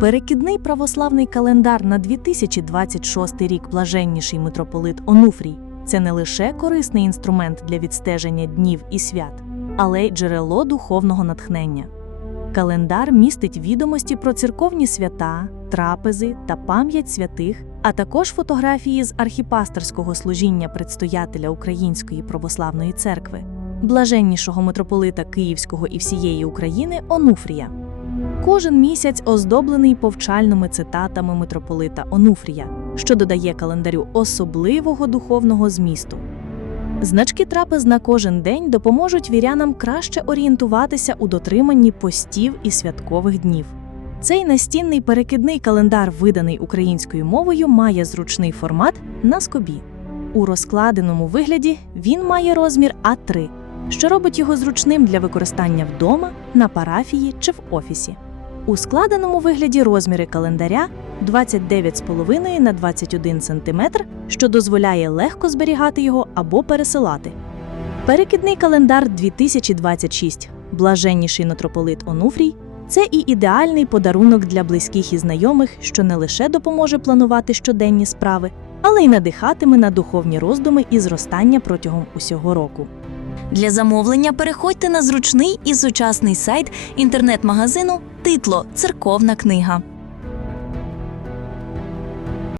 Перекидний православний календар на 2026 рік блаженніший митрополит Онуфрій це не лише корисний інструмент для відстеження днів і свят, але й джерело духовного натхнення. Календар містить відомості про церковні свята, трапези та пам'ять святих, а також фотографії з архіпастерського служіння предстоятеля Української православної церкви, блаженнішого митрополита Київського і всієї України Онуфрія. Кожен місяць оздоблений повчальними цитатами митрополита Онуфрія, що додає календарю особливого духовного змісту. Значки трапез на кожен день допоможуть вірянам краще орієнтуватися у дотриманні постів і святкових днів. Цей настінний перекидний календар, виданий українською мовою, має зручний формат на скобі. У розкладеному вигляді він має розмір А3, що робить його зручним для використання вдома, на парафії чи в офісі. У складеному вигляді розміри календаря 29,5 на 21 см, що дозволяє легко зберігати його або пересилати. Перекидний календар 2026 Блаженніший митрополит Онуфрій це і ідеальний подарунок для близьких і знайомих, що не лише допоможе планувати щоденні справи, але й надихатиме на духовні роздуми і зростання протягом усього року. Для замовлення переходьте на зручний і сучасний сайт інтернет-магазину Титло Церковна книга.